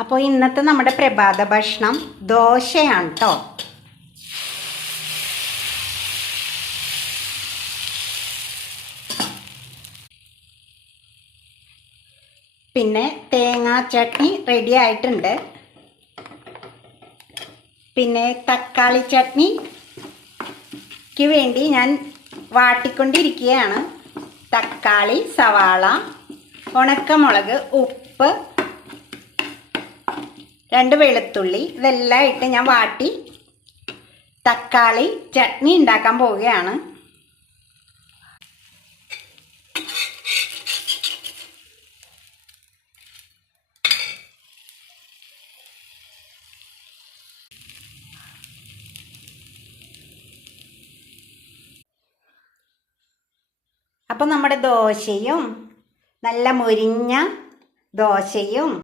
അപ്പോൾ ഇന്നത്തെ നമ്മുടെ പ്രഭാത ഭക്ഷണം ദോശയാണ് കേട്ടോ. പിന്നെ തേങ്ങാ ചട്നി റെഡി ആയിട്ടുണ്ട്. പിന്നെ തക്കാളി ചട്നിക്ക് വേണ്ടി ഞാൻ വാട്ടിക്കൊണ്ടിരിക്കുകയാണ്. തക്കാളി, സവാള, ഉണക്കമുളക്, ഉപ്പ്, 2 വെളുത്തുള്ളി ഇതെല്ലാം ഇട്ട് ഞാൻ വാട്ടി തക്കാളി ചട്നി ഉണ്ടാക്കാൻ പോവുകയാണ്. അപ്പോൾ നമ്മുടെ ദോശയും നല്ല മൊരിഞ്ഞ ദോശയും